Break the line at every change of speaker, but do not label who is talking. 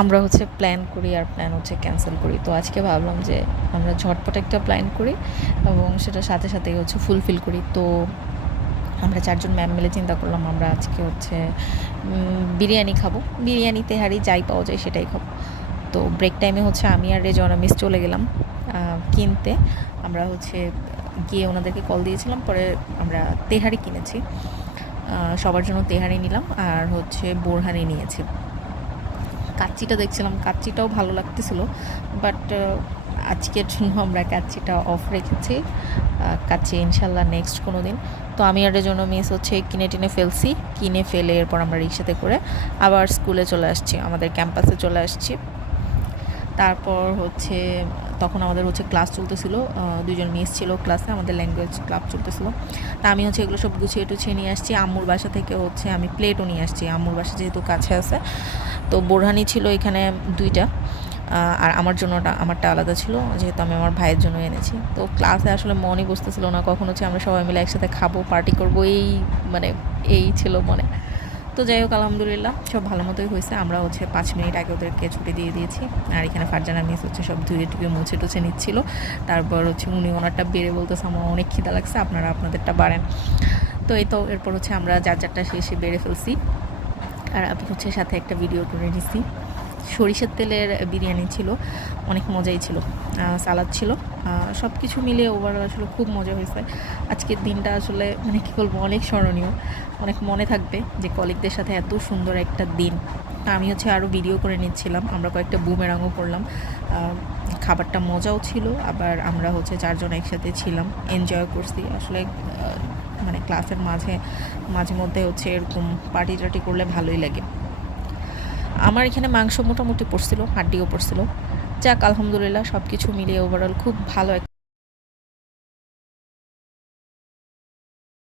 আমরা হচ্ছে প্ল্যান করি আর প্ল্যান হচ্ছে ক্যান্সেল করি। তো আজকে ভাবলাম যে আমরা ঝটপট একটা প্ল্যান করি এবং সেটা সাথে সাথেই হচ্ছে ফুলফিল করি। তো আমরা চারজন ম্যাম মিলে চিন্তা করলাম আমরা আজকে হচ্ছে বিরিয়ানি খাব। বিরিয়ানি তেহারি যাই পাওয়া যায় সেটাই খাব। তো ব্রেক টাইমে হচ্ছে আমি আর রেজনা মিস চলে গেলাম কিনতে। আমরা হচ্ছে গিয়ে ওনাদেরকে কল দিয়েছিলাম, পরে আমরা তেহারি কিনেছি। সবার জন্য তেহারি নিলাম আর হচ্ছে বোরহানি নিয়েছি। কাচ্চিটা দেখছিলাম, কাচ্চিটাও ভালো লাগতেছিল বাট আজকের জন্য আমরা কাচ্চিটা অফ রেখেছি। কাচ্চি ইনশাল্লাহ নেক্সট কোনো দিন তো আমি আর জন্য মিস হচ্ছে কিনে টিনে ফেলছি, কিনে ফেলে এরপর আমরা রিক্সাতে করে আবার স্কুলে চলে আসছি, আমাদের ক্যাম্পাসে চলে আসছি। তারপর হচ্ছে, তখন আমাদের হচ্ছে ক্লাস চলতেছিল দুজন মিস ছিল ক্লাসে আমাদের ল্যাঙ্গুয়েজ ক্লাব চলতেছিল। তা আমি হচ্ছে এগুলো সব গুছিয়ে টুছিয়ে নিয়ে আসছি। আম্মুর বাসা থেকে হচ্ছে আমি প্লেটও নিয়ে আসছি। আম্মুর বাসা যেহেতু কাছে আছে, তো বোরহানি ছিল এখানে দুইটা আর আমার জন্যটা, আমারটা আলাদা ছিল, যেহেতু আমি আমার ভাইয়ের জন্য এনেছি। তো ক্লাসে আসলে মনই বসতেছিল না, কখন হচ্ছে আমরা সবাই মিলে একসাথে খাব পার্টি করব, এই মানে এই ছিল মনে। তো যাই হোক, আলহামদুলিল্লাহ, সব ভালো মতোই হয়েছে। আমরা হচ্ছে পাঁচ মিনিট আগে ওদেরকে ছুটি দিয়ে দিয়েছি। আর এখানে ফারজানা মিস হচ্ছে সব ধুয়ে টুয়ে মুছে টুছে নিচ্ছিল। তারপর হচ্ছে উনি ওনারটা বেড়ে বলতেছে, আমার অনেক খিদা লাগছে, আপনারা আপনাদেরটা বাড়েন। তো এই তো, এরপর হচ্ছে আমরা যার যারটা শেষে বেড়ে ফেলছি। আর আমি হচ্ছে সাথে একটা ভিডিও করে নিছি। সরিষার তেলের বিরিয়ানি ছিল, অনেক মজাই ছিল সালাদ ছিল সব কিছু মিলিয়ে ওভারঅল আসলে খুব মজা হয়েছে। আজকের দিনটা আসলে মানে কী বলব, অনেক স্মরণীয়, অনেক মনে থাকবে যে কলিগদের সাথে এত সুন্দর একটা দিন। আমি হচ্ছে আরও ভিডিও করে নিচ্ছিলাম, আমরা কয়েকটা বুমেরাঙও করলাম খাবারটা মজাও ছিল, আবার আমরা হচ্ছে চারজন একসাথে ছিলাম এনজয় করছি। আসলে মানে ক্লাসের মাঝে মাঝে মধ্যে হচ্ছে এরকম পার্টি টার্টি করলে ভালোই লাগে। আমার এখানে মাংস মোটামুটি পড়ছিল, হাড্ডিও পড়ছিল। যাক, আলহামদুলিল্লাহ সব কিছু মিলিয়ে ওভারঅল খুব ভালো